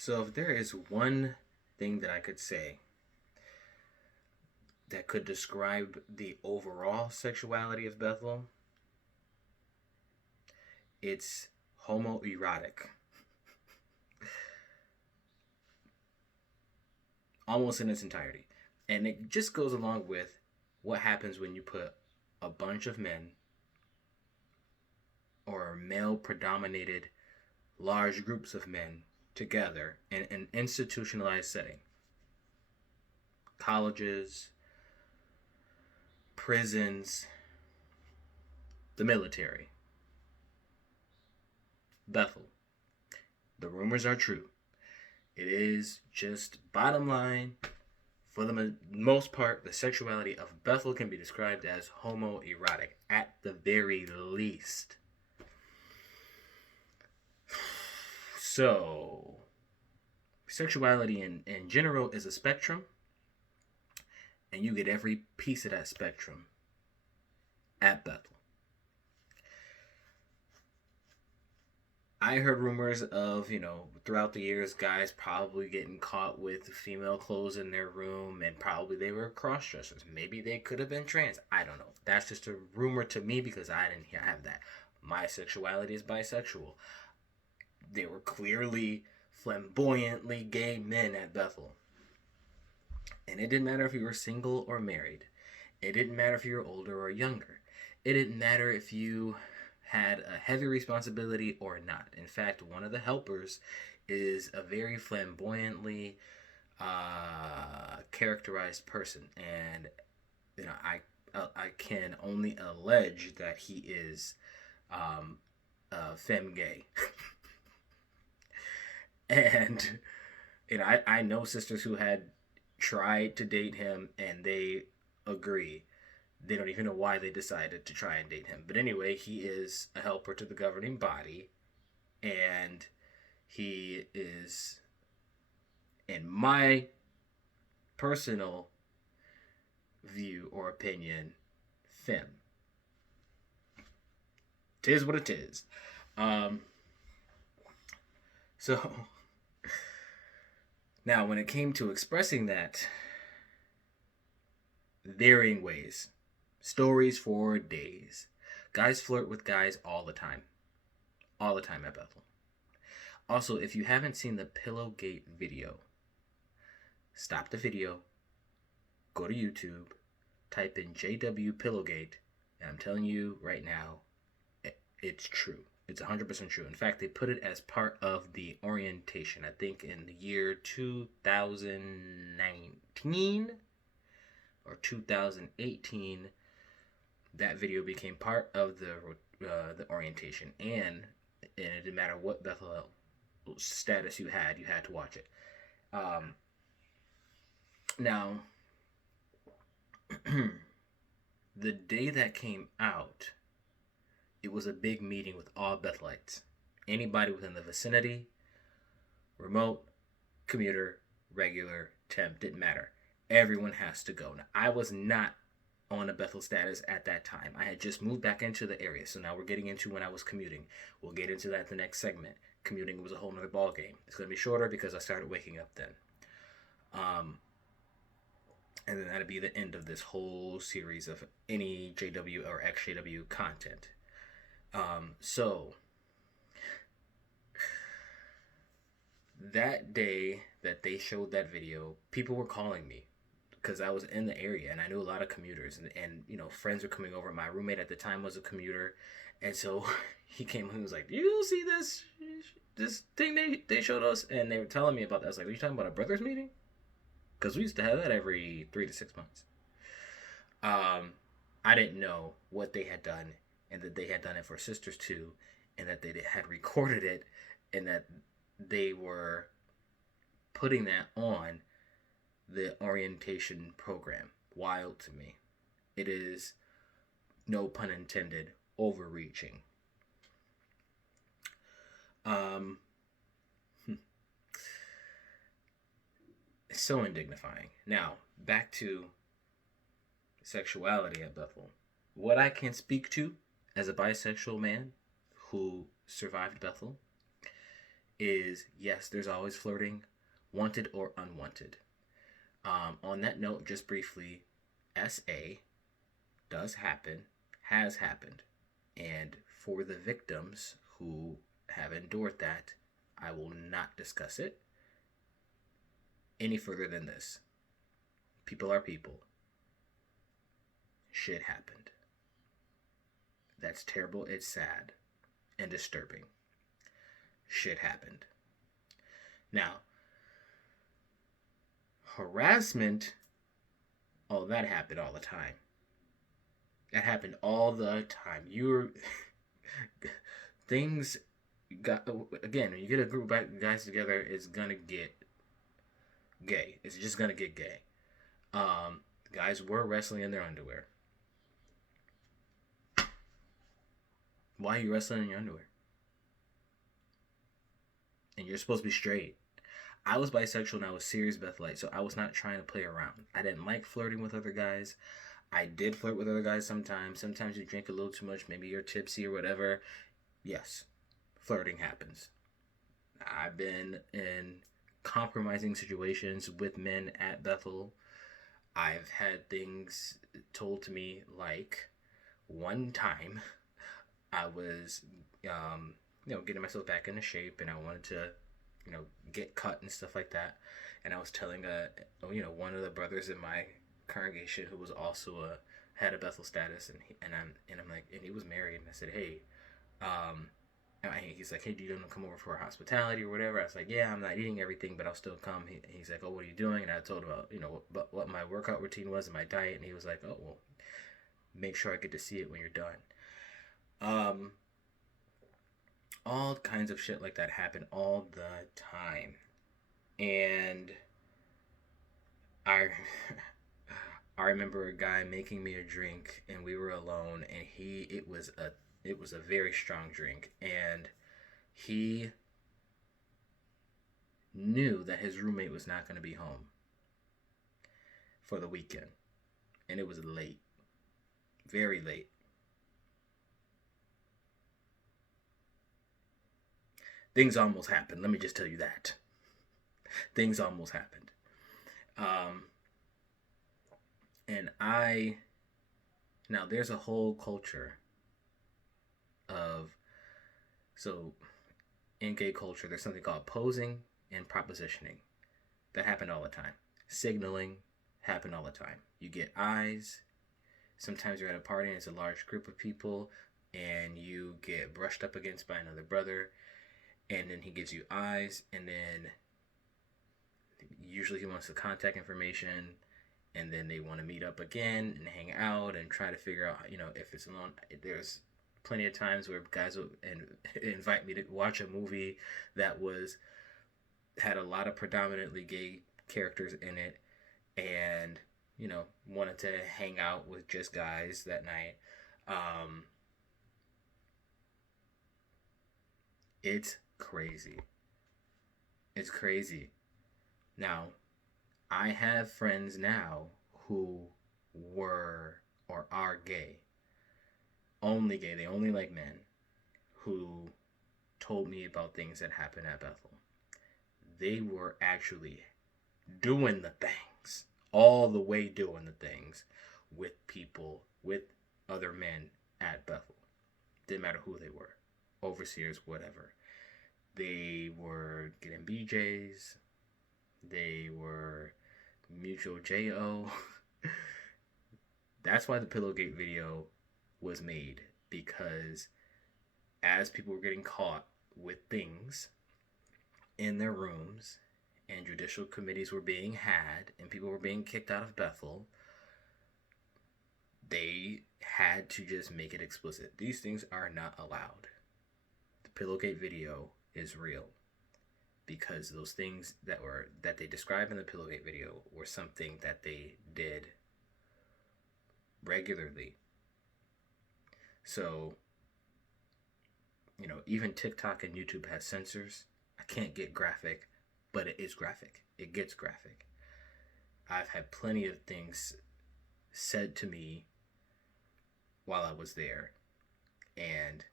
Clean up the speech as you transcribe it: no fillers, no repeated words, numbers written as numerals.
So, if there is one thing that I could say that could describe the overall sexuality of Bethel, it's homoerotic. Almost in its entirety. And it just goes along with what happens when you put a bunch of men or male predominated large groups of men together in an institutionalized setting. Colleges, prisons, the military. Bethel. The rumors are true. It is just bottom line. For the most part, the sexuality of Bethel can be described as homoerotic at the very least. So, sexuality in general is a spectrum, and you get every piece of that spectrum at Bethel. I heard rumors of, throughout the years, guys probably getting caught with female clothes in their room, and probably they were cross dressers. Maybe they could have been trans. I don't know. That's just a rumor to me because I didn't have that. My sexuality is bisexual. They were clearly flamboyantly gay men at Bethel. And it didn't matter if you were single or married. It didn't matter if you were older or younger. It didn't matter if you had a heavy responsibility or not. In fact, one of the helpers is a very flamboyantly characterized person, and I can only allege that he is femme gay. And I know sisters who had tried to date him, and they agree. They don't even know why they decided to try and date him. But anyway, he is a helper to the governing body, and he is, in my personal view or opinion, femme. Tis what it is. So, now when it came to expressing that, varying ways. Stories for days. Guys flirt with guys all the time. All the time at Bethel. Also, if you haven't seen the Pillowgate video, stop the video, go to YouTube, type in JW Pillowgate, and I'm telling you right now, it's true. It's 100% true. In fact, they put it as part of the orientation, I think in the year 2019 or 2018. That video became part of the orientation, and it didn't matter what Bethel status you had to watch it. Now, the day that came out, it was a big meeting with all Bethelites. Anybody within the vicinity, remote, commuter, regular, temp, didn't matter. Everyone has to go. Now, I was not on a Bethel status at that time. I had just moved back into the area, so now we're getting into when I was commuting. We'll get into that in the next segment. Commuting was a whole nother ball game. It's going to be shorter because I started waking up then. And then that'll be the end of this whole series of any JW or exjw content. So that day that they showed that video, people were calling me because I was in the area and I knew a lot of commuters, and friends were coming over. My roommate at the time was a commuter, and so he came and he was like, "You see this thing they showed us?" And they were telling me about that. I was like, "Are you talking about a brothers meeting?" Because we used to have that every 3 to 6 months. I didn't know what they had done, and that they had done it for sisters too, and that they had recorded it, and that they were putting that on the orientation program. Wild to me. It is, no pun intended, overreaching. It's so undignifying. Now, back to sexuality at Bethel. What I can speak to as a bisexual man who survived Bethel is yes, there's always flirting, wanted or unwanted. On that note, just briefly, SA does happen, has happened. And for the victims who have endured that, I will not discuss it any further than this. People are people. Shit happened. That's terrible. It's sad and disturbing. Shit happened. Now, harassment, oh, that happened all the time. That happened all the time. Things got, again, when you get a group of guys together, it's gonna get gay. It's just gonna get gay. Guys were wrestling in their underwear. Why are you wrestling in your underwear? And you're supposed to be straight. I was bisexual and I was serious Bethelite, so I was not trying to play around. I didn't like flirting with other guys. I did flirt with other guys sometimes. Sometimes you drink a little too much. Maybe you're tipsy or whatever. Yes, flirting happens. I've been in compromising situations with men at Bethel. I've had things told to me, like one time I was, getting myself back into shape, and I wanted to, get cut and stuff like that. And I was telling, one of the brothers in my congregation who was also had a Bethel status, and I'm like, and he was married, and I said, hey, he's like, hey, do you want to come over for hospitality or whatever? I was like, yeah, I'm not eating everything, but I'll still come. He's like, oh, what are you doing? And I told him about, what my workout routine was and my diet, and he was like, oh, well, make sure I get to see it when you're done. All kinds of shit like that happen all the time. And I remember a guy making me a drink, and we were alone, and it was a very strong drink, and he knew that his roommate was not going to be home for the weekend, and it was late, very late. Things almost happened. Let me just tell you that. Things almost happened. And now there's a whole culture of, so in gay culture, there's something called posing and propositioning. That happened all the time. Signaling happened all the time. You get eyes. Sometimes you're at a party and it's a large group of people, and you get brushed up against by another brother, and then he gives you eyes, and then usually he wants the contact information, and then they want to meet up again and hang out and try to figure out, if it's alone. There's plenty of times where guys will invite me to watch a movie that had a lot of predominantly gay characters in it, and wanted to hang out with just guys that night. It's crazy. It's crazy. Now, I have friends now who were or are gay. Only gay. They only like men, who told me about things that happened at Bethel. They were actually doing the things, all the way doing the things with people, with other men at Bethel. Didn't matter who they were, overseers, whatever. They were getting BJs. They were mutual JO. That's why the Pillowgate video was made, because as people were getting caught with things in their rooms, and judicial committees were being had, and people were being kicked out of Bethel, they had to just make it explicit. These things are not allowed. The Pillowgate video is real, because those things that they describe in the Pillowgate video were something that they did regularly. So, even TikTok and YouTube has censors. I can't get graphic, but it is graphic. It gets graphic. I've had plenty of things said to me while I was there, and